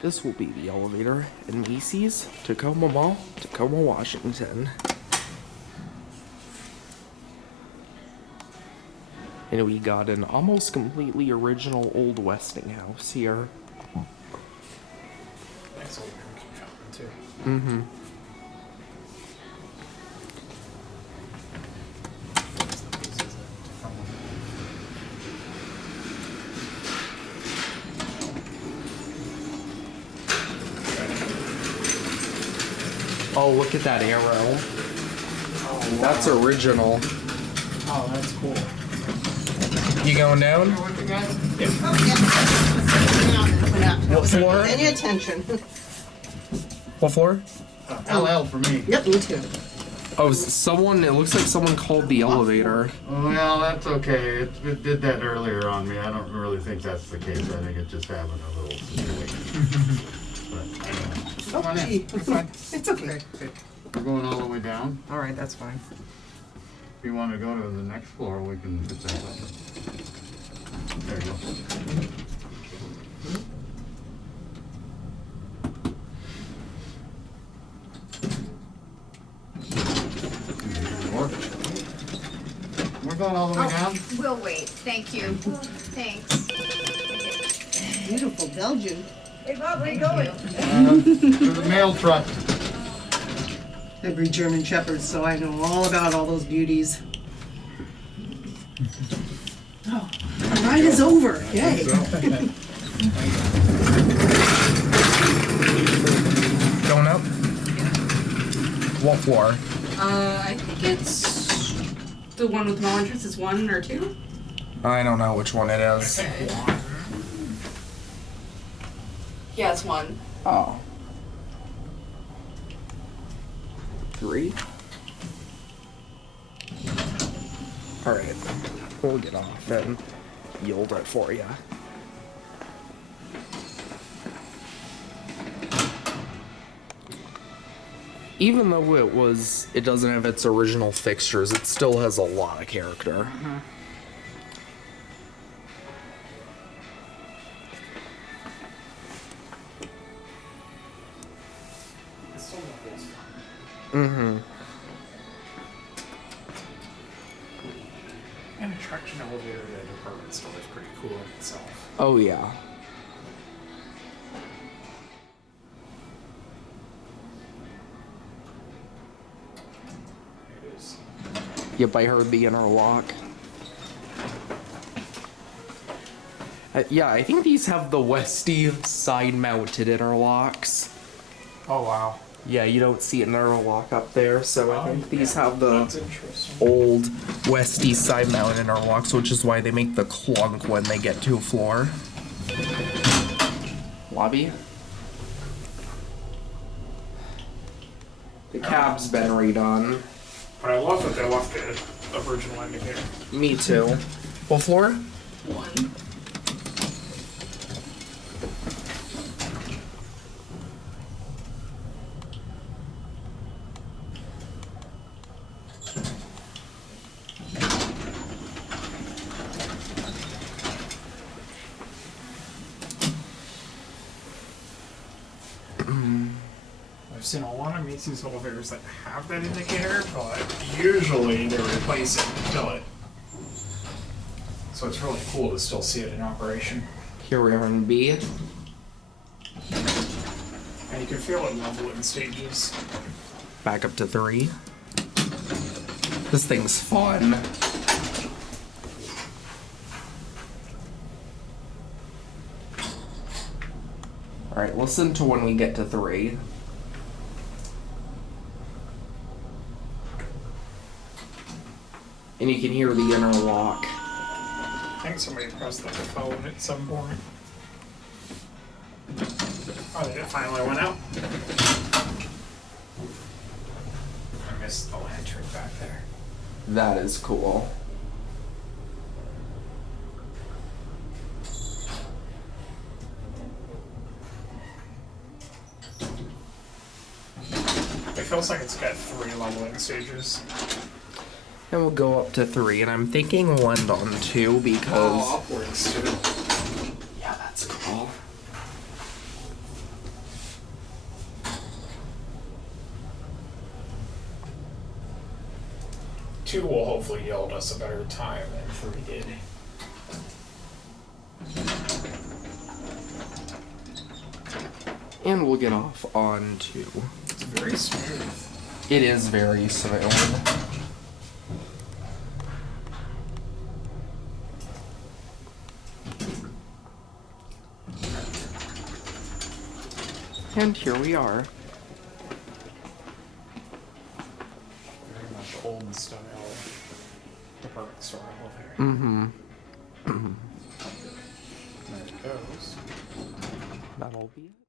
This will be the elevator in Macy's, Tacoma Mall, Tacoma, Washington. And we got an almost completely original old Westinghouse here. Nice old drinking fountain too. Mm-hmm. Oh, look at that arrow. Oh, wow. That's original. Oh, that's cool. You going down? Yeah. What floor? Any attention. What floor? LL for me. Yep, me too. Oh, someone, it looks like someone called the elevator. Well, that's okay. It did that earlier on me. I don't really think that's the case. I think it's just having a little situation. But anyway. Oh, Come on in. gee. It's fine. It's okay. We're going all the way down. All right, that's fine. If you want to go to the next floor, we can hit that button. There you go. We're going all the way down. We'll wait. Thank you. Thanks. Beautiful Belgian. Hey, Bob, where you going? To the mail truck. I breed German Shepherds, so I know all about all those beauties. Oh, the ride is over. Yay. Going up? What floor? I think it's the one with no entrance is 1 or 2. I don't know which one it is. Yeah, it's 1. Oh. 3? Alright. We'll get off and yield it for you. Even though it doesn't have its original fixtures, it still has a lot of character. Mm-hmm. And a traction elevator at a department store is pretty cool in itself. Oh, yeah. It is. Yep, I heard the interlock. Yeah, I think these have the Westy side-mounted interlocks. Oh, wow. Yeah, you don't see an interlock up there, so I think these have That's the interesting. old Westy side-mounted interlocks, which is why they make the clunk when they get to a floor. Lobby? The cab's been redone. But I love that they left the original indicator. Me too. What floor? 1. I've seen a lot of Macy's elevators that have that indicator, but usually they replace it and kill it. So it's really cool to still see it in operation. Here we are in B. And you can feel it level in stages. Back up to 3. This thing's fun. Alright, listen to when we get to 3. And you can hear the interlock. I think somebody pressed the phone at some point. Oh, it finally went out. I missed the lantern back there. That is cool. It feels like it's got 3 leveling stages. And we'll go up to 3, and I'm thinking we'll end on 2 because... upwards too. Yeah, that's cool. 2 will hopefully yield us a better time than 3 did. And we'll get off on 2. It's very smooth. It is very smooth. And here we are. Very much old style department store elevator. Mm-hmm. There it goes. That'll be it.